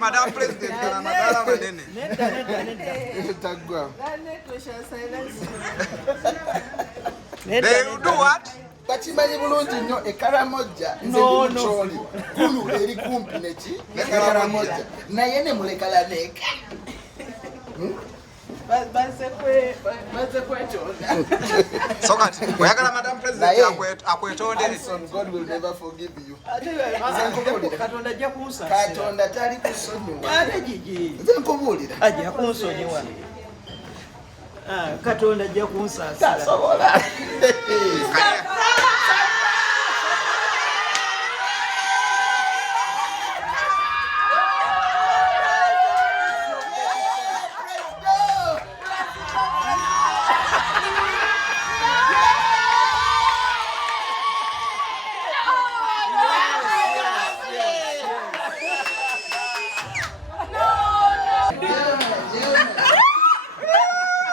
Madam President, Madam banne. They will do what? Bakimanyi bulungi nnyo ekaramoja nze ndi mukyoli kulu eri kumpi neki ekaramoja naye ne mulekala neka So kati oyagala Madam President akwetonde. God will never forgive you. Katonda ajja kunsa. Katonda tali kusonyiwa. Ate gigi. Nze nkubuulira. Ajja kunsonyiwa. Katonda ajja kunsa. Tasobola.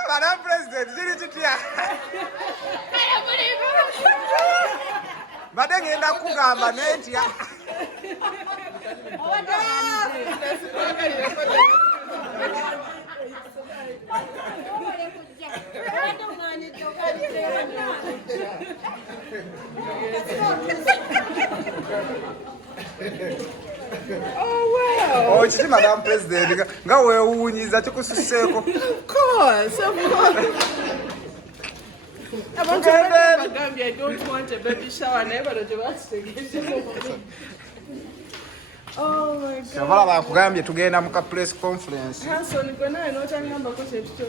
Madam President, Bade ngenda kugamba netya. Oh, chiti Madam President, nga weewuunyiza kikususseeko. Of course. I want to Gambia. I don't want a baby shower. Never do that. Oh my God. Savala bakugambye tugenda mu ka press conference. Hanson, gonna I not remember because it's too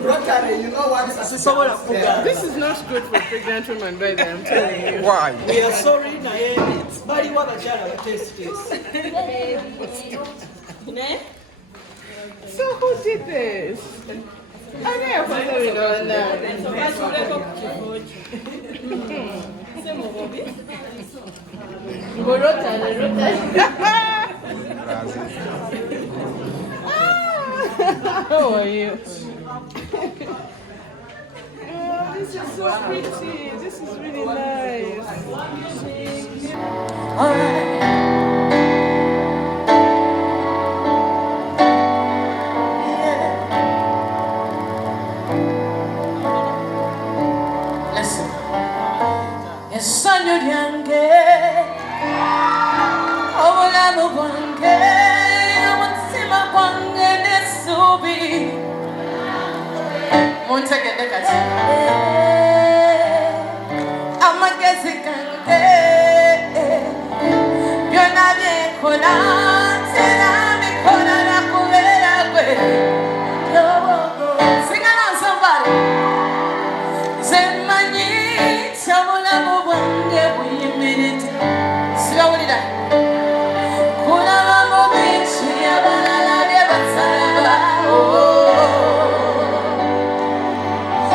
Rotary, you know what? This is not good for pregnant women, by the way, I'm telling you. Why? We are sorry, naye bali wabachala test. So who did this? I never thought we know that. How are you? Oh, this is so pretty. This is really nice. All right.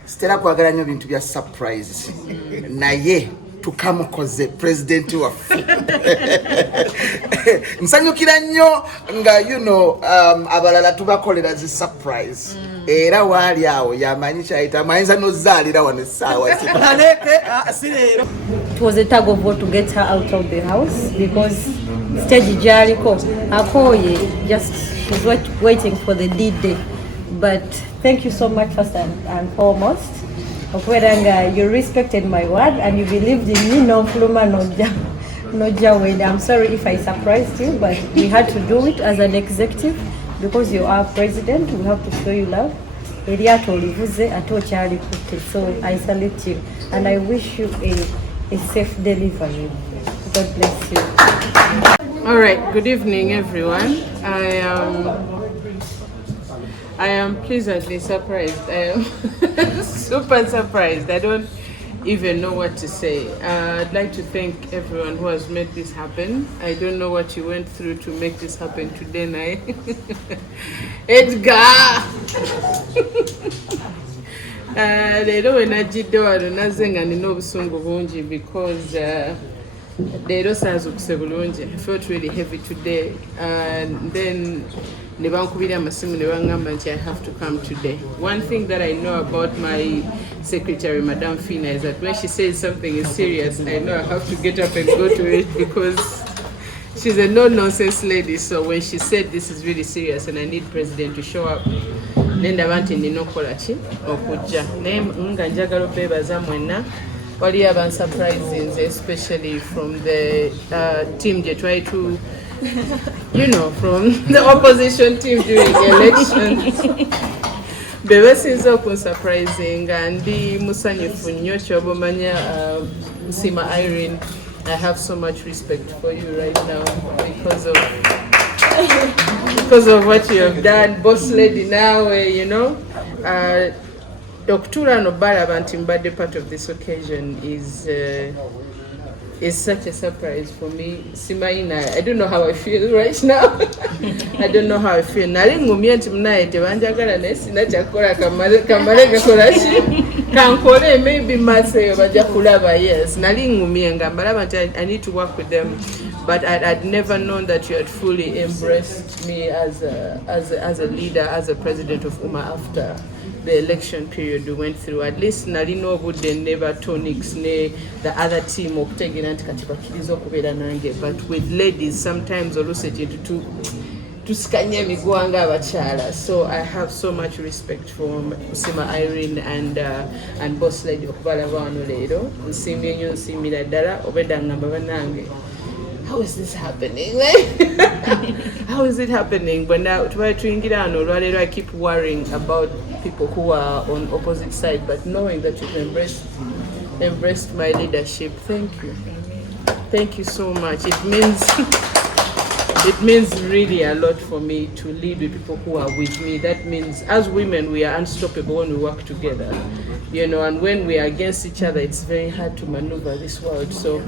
Stella kwagala nnyo bintu bya surprise naye tukamukoze president waffe nsanyukira nnyo nga abalala tubakolera zi surprise era waali awo yamanyi kyayita amayinza n'ozaalira wano essaawa It was a tug of war to get her out of the house because stage Jericho Akoye she's waiting for the D-Day. But thank you so much first and foremost. You respected my word and you believed in me, no fluma, no jawed. I'm sorry if I surprised you, but we had to do it as an executive because you are president. We have to show you love. So I salute you and I wish you a safe delivery. God bless you. All right, good evening everyone. I am pleasantly surprised. I am super surprised. I don't even know what to say. I'd like to thank everyone who has made this happen. I don't know what you went through to make this happen today night. Edgar! They don't want to do nothing and no busungu bunji because leero saazukuse bulungi. I felt really heavy today, and then ne bankubira amasimu ne bangamba nti I have to come today. One thing that I know about my secretary, Madame Phina, is that when she says something is serious, I know I have to get up and go to it because she's a no-nonsense lady. So when she said this is really serious and I need President to show up, nendaba nti nina okukola ki okujja naye nga njagala obeebaza mwenna waliyo abansurprises, especially from the team gye twali tu from the opposition team during the elections. Bebasinze okunsurprising nga ndi musanyufu nnyo kyobamanya. Nsima Irene, I have so much respect for you right now because of what you have done. Boss lady now, Dr. Nobara Bantimbade, part of this occasion is such a surprise for me. Simaina, I don't know how I feel right now. I don't know how I feel. Nali ngumia timnaye tebanjagala nesina chakora kamale gakola shi kankole maybe mase baja kulaba. Yes, nali ngumia ngambala, but I need to work with them. But I'd never known that you had fully embraced me as a leader, as a president of UMA after the election period we went through. At least nalino budde never tonics ne the other team okutegera nti kati bakiriza okubeera nange. But with ladies sometimes oluse kintu tusikanye emigwanga abakyala. So I have so much respect for Nsima Irene and boss lady okubalaba wano leero. Nsiimye nnyo, nsiimira ddala obedda ngamba bannange, how is this happening? How is it happening? But now I keep worrying about people who are on opposite side, but knowing that you've embraced my leadership, thank you. Thank you so much. It means really a lot for me to lead with people who are with me. That means as women we are unstoppable when we work together. And when we are against each other, it's very hard to maneuver this world. So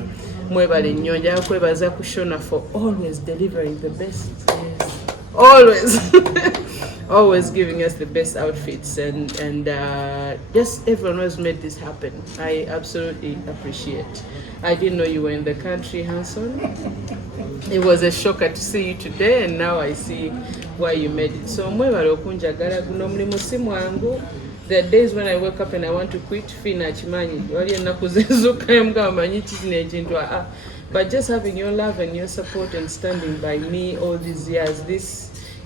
mwebale nnyo, njagala kwebaza kushona for always delivering the best. Always. Always giving us the best outfits and just everyone who has made this happen. I absolutely appreciate. I didn't know you were in the country, Hanson. It was a shocker to see you today, and now I see why you made it. So mwebale okunjagala guno mulimu si mwangu. There are days when I wake up and I want to quit. Phina chimanyi wali ennaku zezuka mga amanyi teenage into but just having your love and your support and standing by me all these years,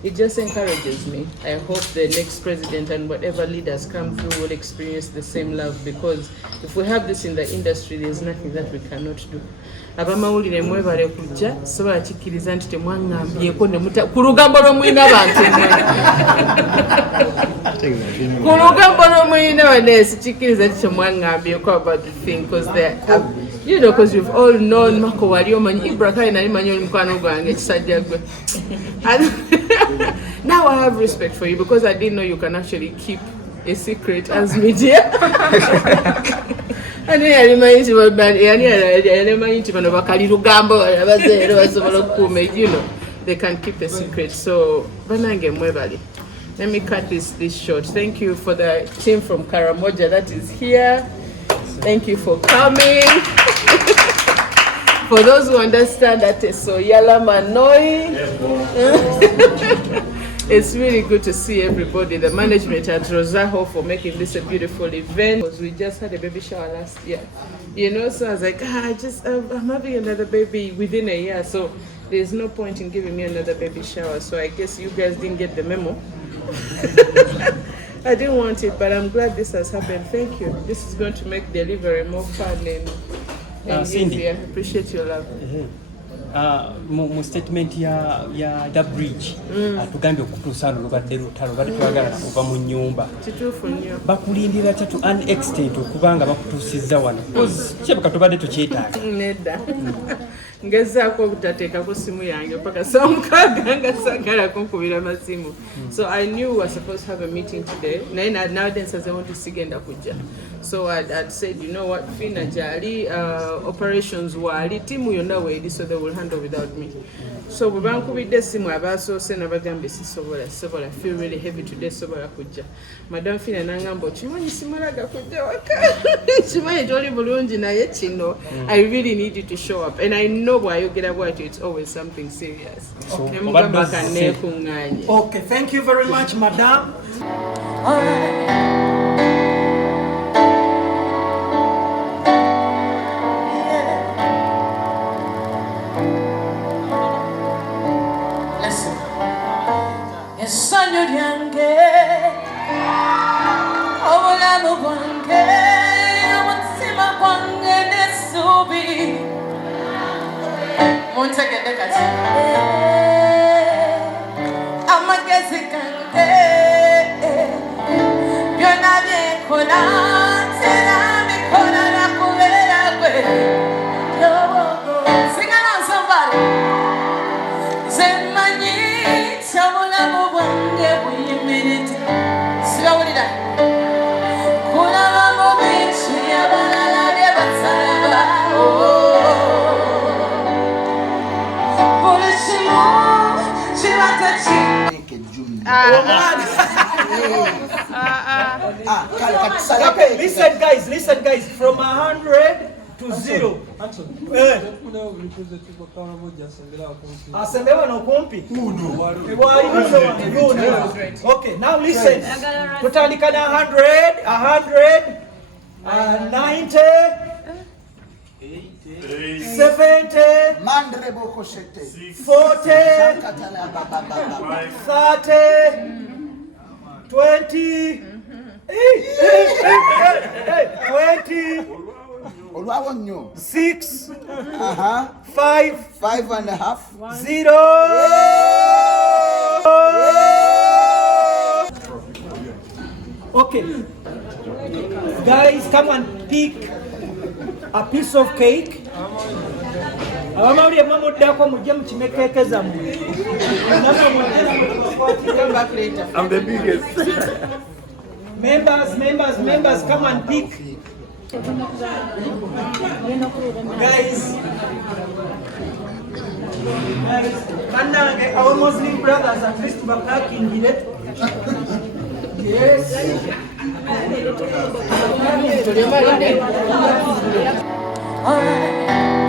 it just encourages me. I hope the next president and whatever leaders come through will experience the same love, because if we have this in the industry, there's nothing that we cannot do. Abamawulire mwebale kujja sobola kikkiriza nti temwangambyeko ku lugambo lw'omulina abantu ku lugambo lw'omulina banesi kikkiriza nti temwangambyeko about the thing, because you've all known Mako wali omanyi Ibra kale nali manyi oli mukwano gwange ekisajja gwe. Now I have respect for you because I didn't know you can actually keep a secret as media. And they can keep a secret. So let me cut this short. Thank you for the team from Karamoja that is here. Thank you for coming. For those who understand that it's so Yala Manoi. It's really good to see everybody. The management at Rosaho for making this a beautiful event. Because we just had a baby shower last year. So I was like, I'm having another baby within a year. So there's no point in giving me another baby shower. So I guess you guys didn't get the memo. I didn't want it, but I'm glad this has happened. Thank you. This is going to make delivery more fun and easier. I appreciate your love. Mu statement ya the bridge tugambye okutuusa lubadde lutalo bali twagala kuva mu nnyumba kituufu nnyo bakulindira to an extent okubanga bakutuusizza wano because kyebaka tubadde tukyetaaga nedda ngezaako obutateekako simu yange paka saa mukaaga nga sagala kunkubira masimu. So I knew we were supposed to have a meeting today. Nowadays I want to sigenda kujja. So I'd said, you know what, Phina Jali, operations wali, timu yonna weeri, so there will handle without me. So we bank with this sim abaso send abagambe sisobola I feel really heavy today sobola kujja. Madam Phina nangambo chimanyi simalaga kujja waka. Chimanyi toli bulungi naye kino. I really need you to show up and I know why you get about it's always something serious. Okay, okay, thank you very much, madam. Listen. Essanyu lyange obulamu bwange omutima gwange n'essuubi muntegedde kati amagezi gange byonna byenkola tera mbikola nakubeera gwe singing on somebody zemanyi kyobulamu bwange buyimiridde sibawulira kulaba mu bintu abalala bye basalaba buli kimu kiba Okay, listen guys, from 100 to 0. Asembewa no kumpi. Okay, now listen. Tutandika na 100, 90, 70, 40, 30, 20, 20, 6, 5, 5.5. 0. Okay, guys, come and pick a piece of cake. Abamawulire mwamuddako mujje mukimekeke zammwe. Come back later. I'm the biggest. Members, come and pick. Guys, our Muslim brothers at least were packing it. Yes. Alright.